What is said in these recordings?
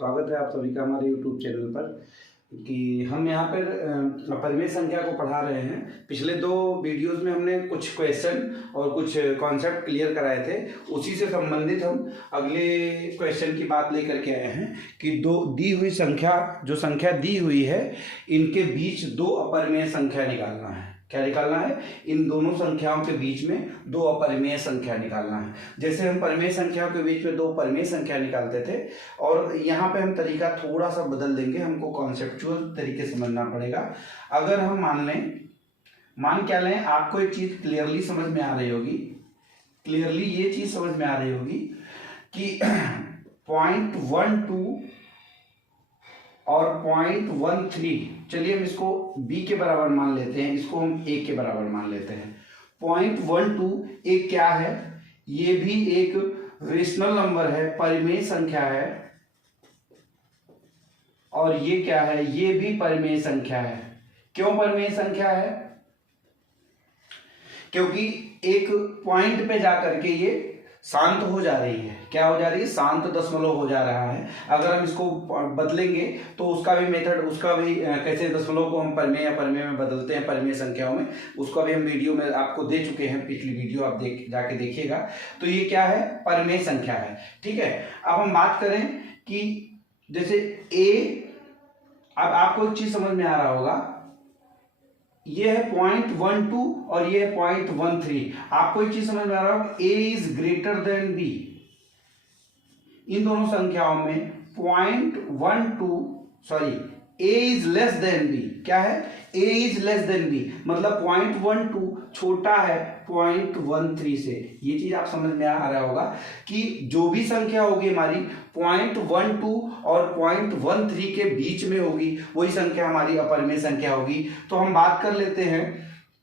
स्वागत है आप सभी का हमारे YouTube चैनल पर कि हम यहाँ पर परिमेय संख्या को पढ़ा रहे हैं। पिछले दो वीडियोस में हमने कुछ क्वेश्चन और कुछ कॉन्सेप्ट क्लियर कराए थे, उसी से संबंधित हम अगले क्वेश्चन की बात लेकर के आए हैं कि दो दी हुई संख्या, जो संख्या दी हुई है, इनके बीच दो अपरिमेय संख्या निकालना है। क्या निकालना है? इन दोनों संख्याओं के बीच में दो अपरिमेय संख्या निकालना है। जैसे हम परिमेय संख्याओं के बीच में दो परिमेय संख्या निकालते थे, और यहाँ पे हम तरीका थोड़ा सा बदल देंगे, हमको कॉन्सेप्चुअल तरीके से समझना पड़ेगा। अगर हम मान क्या लें, आपको एक चीज क्लियरली समझ में आ रही होगी, क्लियरली ये चीज समझ में आ रही होगी कि 0.12 और 0.13, चलिए हम इसको b के बराबर मान लेते हैं, इसको हम a के बराबर मान लेते हैं। 0.12 एक क्या है? ये भी एक रेशनल नंबर है, परिमेय संख्या है, और ये क्या है? ये भी परिमेय संख्या है। क्यों परिमेय संख्या है? क्योंकि एक पॉइंट पे जाकर के ये शांत हो जा रही है। क्या हो जा रही है? शांत दशमलव हो जा रहा है। अगर हम इसको बदलेंगे तो उसका भी मेथड, उसका भी कैसे दशमलव को हम परिमेय या परिमेय में बदलते हैं परिमेय संख्याओं में, उसका भी हम वीडियो में आपको दे चुके हैं, पिछली वीडियो आप जाके देखिएगा। तो ये क्या है? परिमेय संख्या है। ठीक है, अब हम बात करें कि जैसे ए, अब आपको एक चीज समझ में आ रहा होगा, ये है 0.12 और ये है 0.13। आपको एक चीज समझ में आ रहा होगा, a is greater than b। इन दोनों संख्याओं में 0.12, sorry, a is less than b। क्या है? a is less than b, मतलब 0.12 छोटा है 0.13 से। ये चीज आप समझ में आ रहा होगा कि जो भी संख्या होगी हमारी 0.12 और 0.13 के बीच में होगी, वही संख्या हमारी अपरिमेय संख्या होगी। तो हम बात कर लेते हैं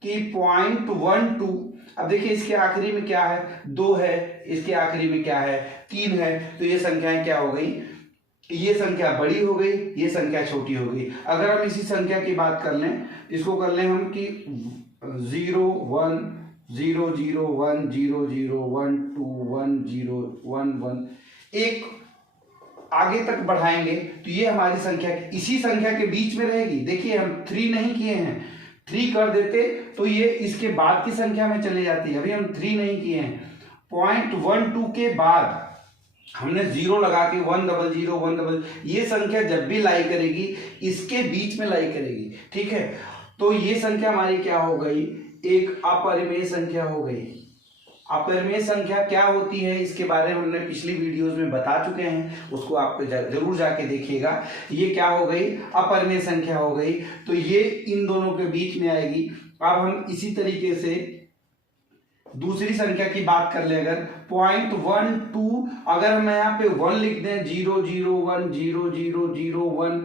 कि 0.12, अब देखिए इसके आखिरी में क्या है? 2 है, इसके आखिरी में क्या है? 3 है। तो ये संख्याएं क्या हो गई? ये संख्या बड़ी हो गई, ये संख्या छोटी हो गई। अगर हम इसी संख्या की बात कर लें, इसको कर लें हम कि 0 1 0 0 1 0 0 1 2 1 0 1 1, एक आगे तक बढ़ाएंगे तो ये हमारी संख्या इसी संख्या के बीच में रहेगी। देखिए हम 3 नहीं किए हैं, 3 कर देते तो ये इसके बाद की संख्या में चले जाती है। अभी हम 3 नहीं किए हैं। 0.12 के बाद हमने 0 लगा के 100 100, ये संख्या जब भी लाई करेगी इसके बीच में लाई करेगी। ठीक है, तो ये संख्या हमारी क्या हो गई? एक अपरिमेय संख्या हो गई। अपरिमेय संख्या क्या होती है, इसके बारे में हमने पिछली वीडियोस में बता चुके हैं, उसको आप जरूर जाके देखिएगा। ये क्या हो गई? अपरिमेय संख्या हो गई। तो ये इन दोनों के बीच में आएगी। अब हम इसी तरीके से दूसरी संख्या की बात कर ले, अगर 0.12, अगर हम यहाँ पे 1 लिख दें, 0 0 1 0 0 0 1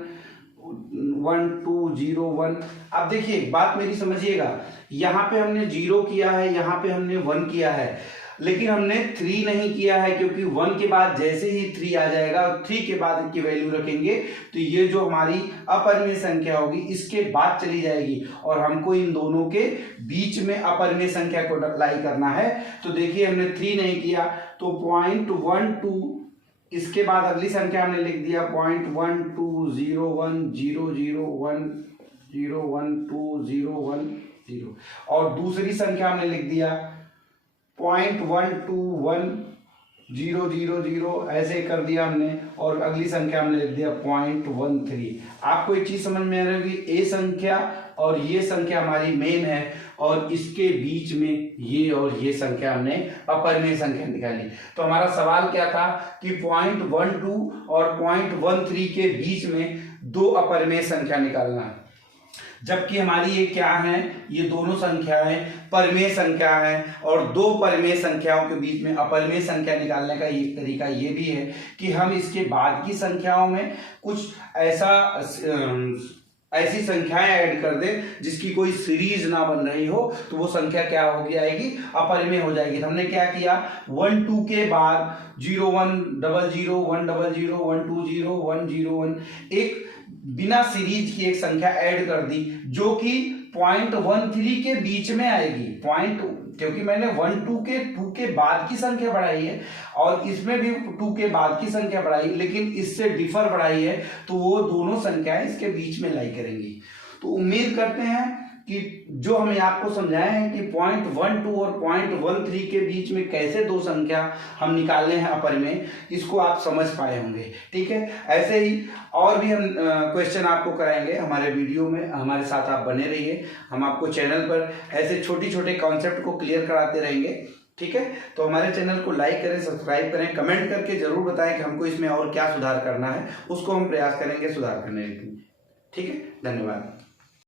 1 2 0 1। अब देखिए बात मेरी समझिएगा, यहाँ पे हमने 0 किया है, यहाँ पे हमने 1 किया है, लेकिन हमने 3 नहीं किया है, क्योंकि 1 के बाद जैसे ही 3 आ जाएगा और 3 के बाद की वैल्यू रखेंगे तो ये जो हमारी अपरिमेय संख्या होगी इसके बाद चली जाएगी, और हमको इन दोनों के बीच में अपरिमेय संख्या को अप्लाई करना है। तो देखिए हमने 3 नहीं किया तो 0.12, इसके बाद अगली संख्या हमने लिख दिया 0.12 0 1 0 0 1 0 1 2 0 1 0, और दूसरी संख्या हमने लिख दिया 0.121 0 0 0, ऐसे कर दिया हमने, और अगली संख्या हमने लिख दिया 0.13। आपको एक चीज समझ में आ रही होगी, ए संख्या और ये संख्या हमारी मेन है, और इसके बीच में ये और ये संख्या हमने अपरिमेय संख्या निकाली। तो हमारा सवाल क्या था कि 0.12 और 0.13 के बीच में दो अपरिमेय संख्या निकालना है, जबकि हमारी ये क्या है? ये दोनों संख्याएं परिमेय संख्या है, और दो परिमेय संख्याओं के बीच में अपरिमेय संख्या निकालने का एक तरीका ये भी है कि हम इसके बाद की संख्याओं में कुछ ऐसी संख्याएं ऐड कर दें जिसकी कोई सीरीज ना बन रही हो, तो वो संख्या क्या होगी? आएगी अपरिमेय हो जाएगी। तो हमने क्या किया? 1 2 के बाद 0 1 0 0 1 0 0 1 2 0 1 0 1, एक बिना सीरीज की एक संख्या ऐड कर दी जो कि 0.13 के बीच में आएगी। क्योंकि मैंने 2 के बाद की संख्या बढ़ाई है और इसमें भी 2 के बाद की संख्या बढ़ाई, लेकिन इससे डिफर बढ़ाई है, तो वो दोनों संख्याएं इसके बीच में लाई करेंगी। तो उम्मीद करते हैं कि जो हमने आपको समझाए हैं कि 0.12 और 0.13 के बीच में कैसे दो संख्या हम निकालने हैं अपर में, इसको आप समझ पाए होंगे। ठीक है, ऐसे ही और भी हम क्वेश्चन आपको कराएंगे हमारे वीडियो में, हमारे साथ आप बने रहिए। हम आपको चैनल पर ऐसे छोटे छोटे कॉन्सेप्ट को क्लियर कराते रहेंगे। ठीक है, तो हमारे चैनल को लाइक करें, सब्सक्राइब करें, कमेंट करके जरूर बताएं कि हमको इसमें और क्या सुधार करना है, उसको हम प्रयास करेंगे सुधार करने के लिए। ठीक है, धन्यवाद।